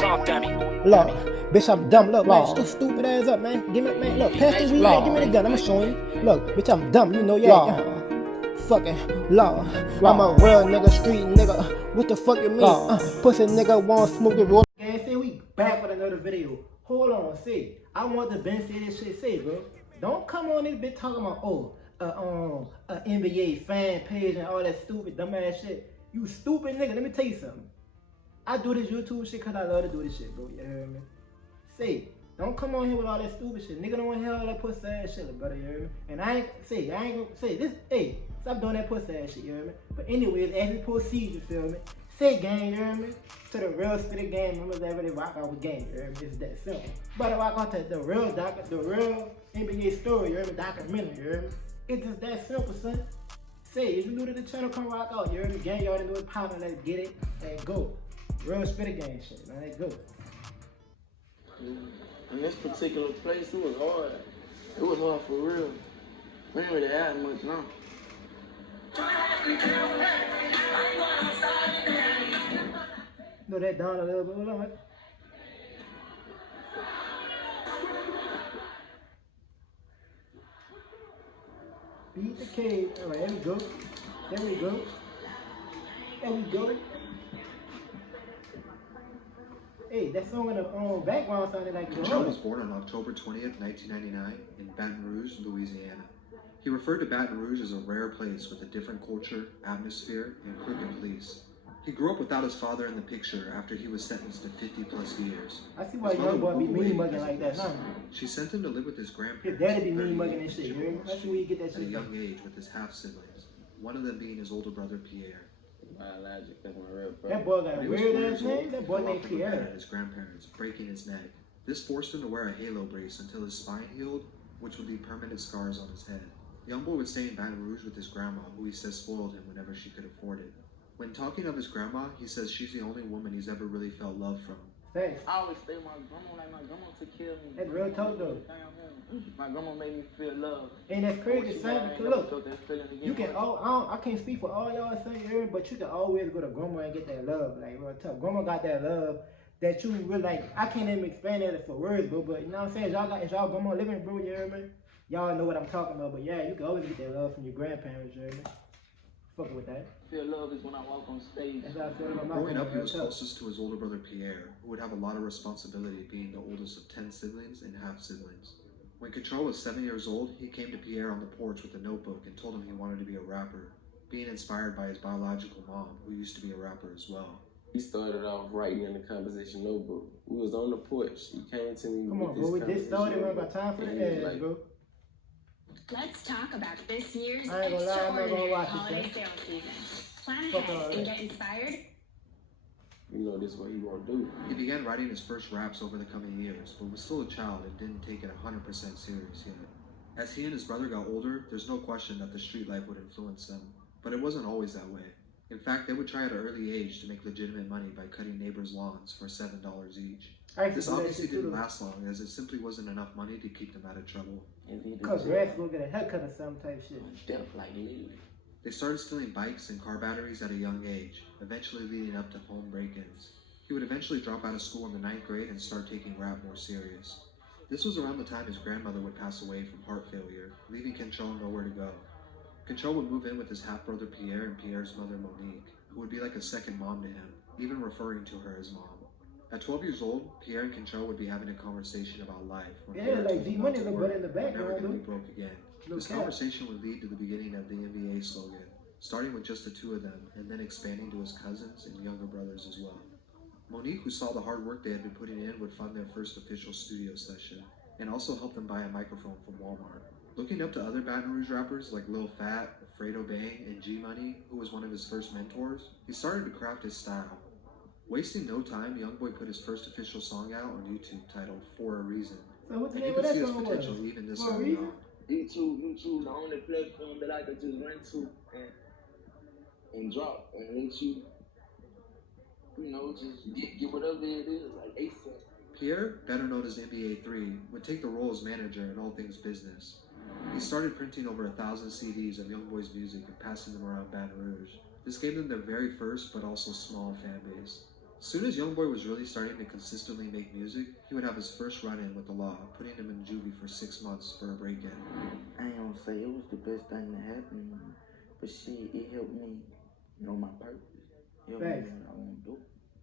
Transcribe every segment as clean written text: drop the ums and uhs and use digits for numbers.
Wrong dummy. Look, bitch, I'm dumb. Look, man, shut your stupid ass up, man. Give me, man, look, pass the weed, man, give me the gun. I'ma show you. Look, bitch, I'm dumb. You know, yeah. Fucking law. I'm a real nigga, street nigga. What the fuck you mean? Pussy nigga want smoke the roll. And say we back with another video. Hold on, see. I want the Ben say this shit, say, bro. Don't come on this bitch talking about NBA fan page and all that stupid dumbass shit. You stupid nigga. Let me tell you something. I do this YouTube shit because I love to do this shit, bro. You hear me? Say, don't come on here with all that stupid shit. Nigga don't want to hear all that pussy ass shit, brother. You hear me? And I ain't gonna say this. Hey, stop doing that pussy ass shit. You hear me? But anyways, as we proceed, you feel me? Say gang, you hear me? To the real spirit gang members that really rock out with gang. You hear me? It's that simple. But rock out to the real NBA story. You hear me? Documentary. You hear me? It's just that simple, son. Say, if you new to the channel, come rock out. You hear me? Gang, you already know it's popping. Let's get it and go. Real spirit gang shit, man. Let's go. In this particular place, it was hard. It was hard for real. We didn't really have much now. Know that down a little bit. Hold on. Beat the cave. Alright, there we go. There we go. There we go. Hey, that song in the background sounded like Control was born on October 20th, 1999 in Baton Rouge, Louisiana. He referred to Baton Rouge as a rare place with a different culture, atmosphere, and crooked police. He grew up without his father in the picture after he was sentenced to 50 plus years. I see why Youngboy be mean mugging like that, huh? She sent him to live with his grandparents. His daddy be mean mugging and shit, you hear me? I see where you get that shit at a young age with his half-siblings, one of them being his older brother, Pierre. Biologic, that's my real brother. That boy got a weird ass name. That boy named Pierre. At his grandparents, breaking his neck. This forced him to wear a halo brace until his spine healed, which would leave permanent scars on his head. Youngboy would stay in Baton Rouge with his grandma, who he says spoiled him whenever she could afford it. When talking of his grandma, he says she's the only woman he's ever really felt love from. Thanks. I always stay with my grandma, like my grandma took care of me. That's real talk though. My grandma made me feel love. And that's crazy, son. Because look, you can I can't speak for all y'all saying here, but you can always go to grandma and get that love. Like real talk. Grandma got that love that you really like. I can't even explain that for words, bro. But you know what I'm saying? Y'all grandma living, bro, you hear me? Y'all know what I'm talking about. But yeah, you can always get that love from your grandparents, you hear me? Fucking with that. Feel love is when I walk on stage. That's how I feel about my Growing up, he was closest to his older brother Pierre, who would have a lot of responsibility being the oldest of 10 siblings and half-siblings. When Control was 7 years old, he came to Pierre on the porch with a notebook and told him he wanted to be a rapper, being inspired by his biological mom, who used to be a rapper as well. He started off writing in the composition notebook. We was on the porch. He came to me. Come on, bro. We just started. We got time for the ads, bro. Let's talk about this year's I ain't gonna lie, I'm not gonna extraordinary watch it, holiday son. sales season. Plan ahead and get inspired. You know, this is what he gonna do. He began writing his first raps over the coming years, but was still a child and didn't take it 100% serious yet. As he and his brother got older, there's no question that the street life would influence them, but it wasn't always that way. In fact, they would try at an early age to make legitimate money by cutting neighbors' lawns for $7 each. This obviously didn't last long, as it simply wasn't enough money to keep them out of trouble. Cause grass go get a haircut or some type shit. Death like me. They started stealing bikes and car batteries at a young age, eventually leading up to home break-ins. He would eventually drop out of school in the 9th grade and start taking rap more serious. This was around the time his grandmother would pass away from heart failure, leaving Control nowhere to go. Control would move in with his half-brother Pierre and Pierre's mother Monique, who would be like a second mom to him, even referring to her as mom. At 12 years old, Pierre and Control would be having a conversation about life. Yeah, like Z-Money look good in the background, never gonna be though. broke again. This conversation would lead to the beginning of the NBA slogan, starting with just the two of them, and then expanding to his cousins and younger brothers as well. Monique, who saw the hard work they had been putting in, would fund their first official studio session, and also help them buy a microphone from Walmart. Looking up to other Baton Rouge rappers like Lil Fat, Fredo Bang, and G-Money, who was one of his first mentors, he started to craft his style. Wasting no time, Youngboy put his first official song out on YouTube titled For a Reason. So what the And name you of can that see his song potential was? even this For a early Reason? on. YouTube, the only platform that I could just run to and drop and let you, just get whatever it is, like ASAP. Pierre, better known as NBA 3, would take the role as manager in all things business. He started printing over 1,000 CDs of Youngboy's music and passing them around Baton Rouge. This gave them their very first but also small fan base. Soon as Youngboy was really starting to consistently make music, he would have his first run-in with the law, putting him in juvie for 6 months for a break-in. I ain't gonna say it was the best thing that happened to me, but shit, it helped me know my purpose. It helped me know what I want to do.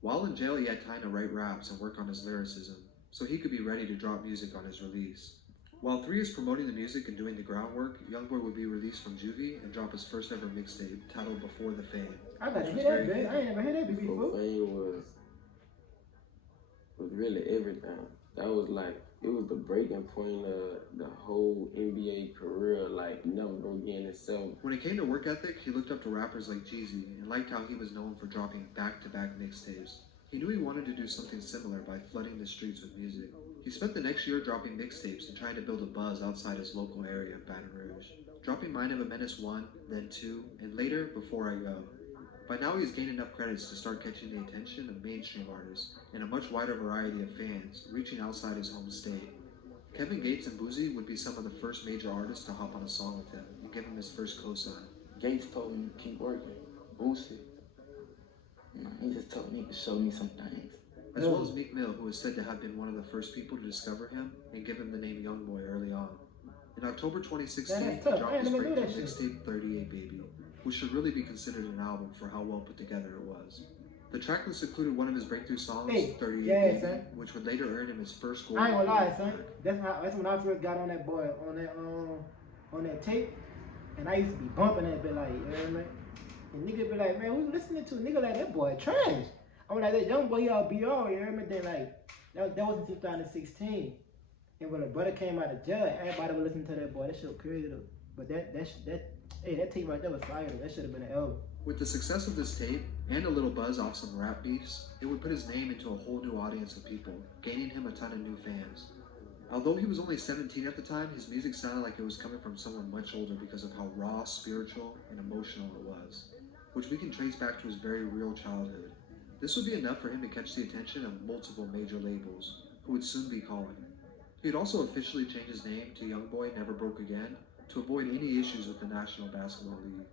While in jail, he had time to write raps and work on his lyricism, so he could be ready to drop music on his release. While 3 is promoting the music and doing the groundwork, Youngboy would be released from juvie and drop his first ever mixtape titled Before the Fame. I gotta hear that, bitch. I ain't never heard that Before before. Fame was really everything. That was like, it was the breaking point of the whole NBA career, like never broke again itself. When it came to work ethic, he looked up to rappers like Jeezy and liked how he was known for dropping back-to-back mixtapes. He knew he wanted to do something similar by flooding the streets with music. He spent the next year dropping mixtapes and trying to build a buzz outside his local area of Baton Rouge. Dropping Mind of a Menace 1, then 2, and later, Before I Go. By now he's gained enough credits to start catching the attention of mainstream artists and a much wider variety of fans, reaching outside his home state. Kevin Gates and Boozy would be some of the first major artists to hop on a song with him and give him his first cosign. Gates told me to keep working. Boosie, he just told me to show me some things. As well as Meek Mill, who is said to have been one of the first people to discover him and give him the name Youngboy early on. In October 2016, he dropped his breakthrough mixtape 38 Baby, which should really be considered an album for how well put together it was. The tracklist included one of his breakthrough songs, 38 Baby, son. which would later earn him his first gold. I ain't gonna lie, son. That's when I first got on that boy, on that tape, and I used to be bumping that bit like, you know what I mean? And nigga be like, man, who you listening to? Nigga like, that boy trash. I'm like, that young boy, y'all be all, you know what I mean? Then like, that was in 2016. And when the brother came out of jail, everybody would listen to that boy. That shit was crazy though. But that tape right there was fire though. That should have been an album. With the success of this tape, and a little buzz off some rap beefs, it would put his name into a whole new audience of people, gaining him a ton of new fans. Although he was only 17 at the time, his music sounded like it was coming from someone much older because of how raw, spiritual, and emotional it was, which we can trace back to his very real childhood. This would be enough for him to catch the attention of multiple major labels, who would soon be calling. He would also officially change his name to Youngboy Never Broke Again to avoid any issues with the National Basketball League,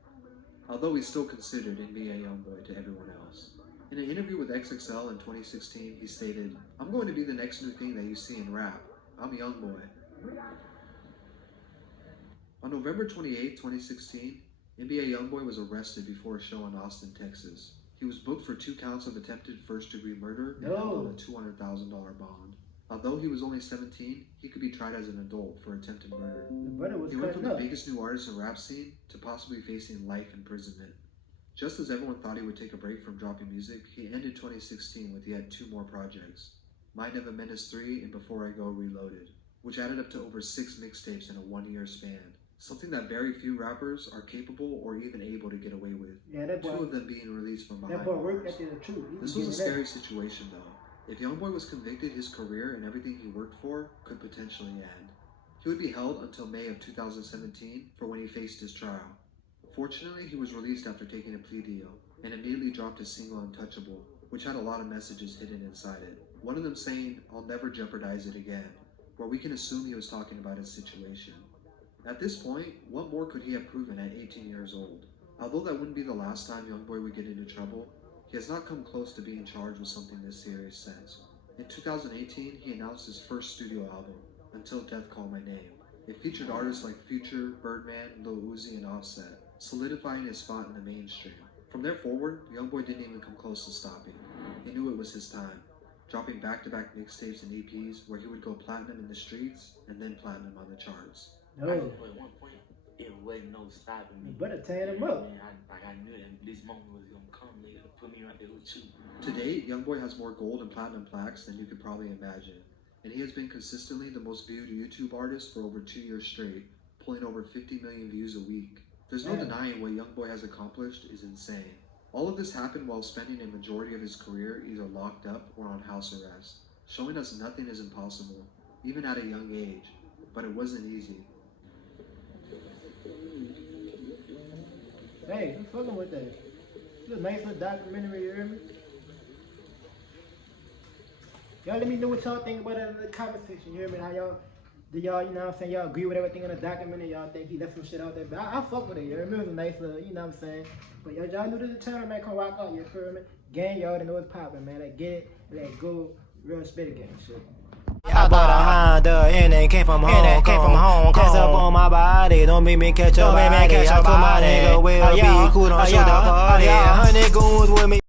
although he's still considered NBA Youngboy to everyone else. In an interview with XXL in 2016, he stated, "I'm going to be the next new thing that you see in rap. I'm Youngboy." On November 28, 2016, NBA Youngboy was arrested before a show in Austin, Texas. He was booked for 2 counts of attempted first-degree murder and held on a $200,000 bond. Although he was only 17, he could be tried as an adult for attempted murder. He went from the biggest new artist in rap scene to possibly facing life imprisonment. Just as everyone thought he would take a break from dropping music, he ended 2016 with yet 2 more projects, Mind of a Menace 3 and Before I Go Reloaded, which added up to over 6 mixtapes in a 1-year span. Something that very few rappers are capable or even able to get away with. Yeah, that boy, 2 of them being released from behind that boy bars. worked at the truth. This was a scary situation though. If Youngboy was convicted, his career and everything he worked for could potentially end. He would be held until May of 2017 for when he faced his trial. Fortunately, he was released after taking a plea deal and immediately dropped his single Untouchable, which had a lot of messages hidden inside it. One of them saying, "I'll never jeopardize it again," where we can assume he was talking about his situation. At this point, what more could he have proven at 18 years old? Although that wouldn't be the last time Youngboy would get into trouble, he has not come close to being charged with something this serious since. In 2018, he announced his first studio album, Until Death Call My Name. It featured artists like Future, Birdman, Lil Uzi, and Offset, solidifying his spot in the mainstream. From there forward, Youngboy didn't even come close to stopping. He knew it was his time, dropping back-to-back mixtapes and EPs where he would go platinum in the streets and then platinum on the charts. At one point, it wasn't no stopping me. You better tear him up. I knew that this moment was gonna come, nigga, to put me right there with you. To date, Youngboy has more gold and platinum plaques than you could probably imagine, and he has been consistently the most viewed YouTube artist for over 2 years straight, pulling over 50 million views a week. There's no denying what Youngboy has accomplished is insane. All of this happened while spending a majority of his career either locked up or on house arrest, showing us nothing is impossible, even at a young age, but it wasn't easy. Hey, I'm fucking with that. It's a nice little documentary, you hear me? Y'all let me know what y'all think about it in the comment section, you hear me? How y'all, do y'all, you know what I'm saying, y'all agree with everything in the documentary? Y'all think he left some shit out there? But I fuck with it, you hear me? It was a nice little, you know what I'm saying? But y'all new to the channel, man, come rock out, you feel me? Gang, you already know what's poppin', man. Let's get it, let's go. Real spit gang shit. I bought a Honda and it came from Hong Kong. Test up on my body, don't make me catch a body. I told my nigga we'll be cool, don't shoot the party. 100 goons with me.